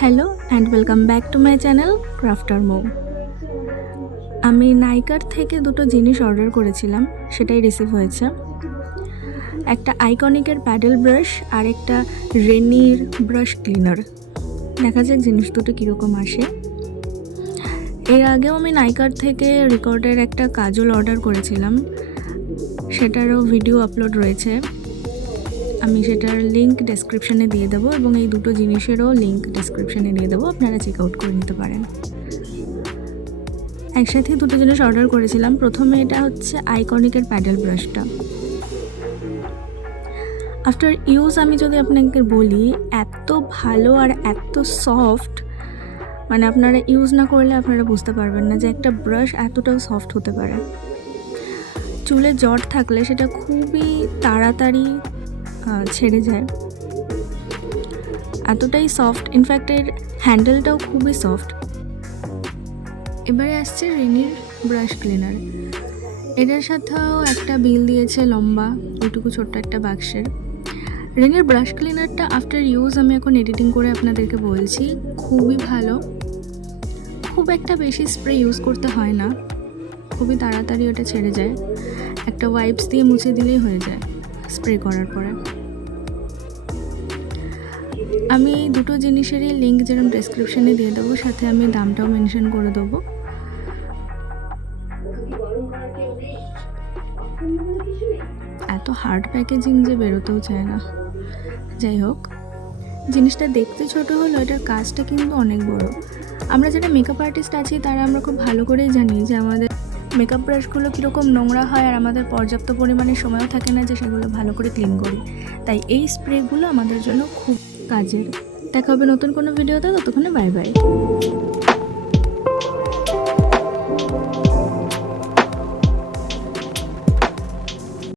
Hello and welcome back to my channel crafter মো। আমি নাইকার থেকে দুটো জিনিস অর্ডার করেছিলাম, সেটাই রিসিভ হয়েছে। একটা আইকনিকের প্যাডেল ব্রাশ আর একটা রেনির ব্রাশ ক্লিনার। দেখা যাক জিনিস দুটো কীরকম আসে। এর আগেও আমি নাইকার থেকে রেকর্ডের একটা কাজল অর্ডার করেছিলাম, সেটারও ভিডিও আপলোড রয়েছে। আমি সেটার লিঙ্ক ডেসক্রিপশানে দিয়ে দেবো এবং এই দুটো জিনিসেরও লিঙ্ক ডেসক্রিপশানে দিয়ে দেবো, আপনারা চেক আউট করে নিতে পারেন। একসাথে দুটো জিনিস অর্ডার করেছিলাম। প্রথমে এটা হচ্ছে আইকনিকের প্যাডেল ব্রাশটা। আফটার ইউজ আমি যদি আপনাকে বলি, এত ভালো আর এত সফট, মানে আপনারা ইউজ না করলে আপনারা বুঝতে পারবেন না যে একটা ব্রাশ এতটাও সফট হতে পারে। চুলে জট থাকলে সেটা খুবই তাড়াতাড়ি ছেড়ে যায়, এতটাই সফট। ইনফ্যাক্ট এর হ্যান্ডেলটাও খুবই সফট। এবারে আসছে রেনির ব্রাশ ক্লিনার। এটার সাথেও একটা বিল দিয়েছে লম্বা, ওইটুকু ছোট্ট একটা বাক্সের। রেনির ব্রাশ ক্লিনারটা আফটার ইউজ আমি এখন এডিটিং করে আপনাদেরকে বলছি, খুবই ভালো। খুব একটা বেশি স্প্রে ইউজ করতে হয় না, খুবই তাড়াতাড়ি ওটা ছেড়ে যায়। একটা ওয়াইপস দিয়ে মুছে দিলেই হয়ে যায় স্প্রে করার পরে। আমি এই দুটো জিনিসেরই লিঙ্ক যেরকম ডেসক্রিপশানে দিয়ে দেবো, সাথে আমি দামটাও মেনশন করে দেবো। এত হার্ড প্যাকেজিং যে বেরোতেও চায় না। যাই হোক, জিনিসটা দেখতে ছোট হলো, এটার কাজটা কিন্তু অনেক বড়। আমরা যারা মেকআপ আর্টিস্ট আছি তারা আমরা খুব ভালো করেই জানি যে আমাদের মেকআপ ব্রাশগুলো কীরকম নোংরা হয়, আর আমাদের পর্যাপ্ত পরিমাণে সময়ও থাকে না যে সেগুলো ভালো করে ক্লিন করি। তাই এই স্প্রেগুলো আমাদের জন্য খুব কাজের। দেখা হবে নতুন কোনো ভিডিওতে, ততক্ষণে বাই বাই।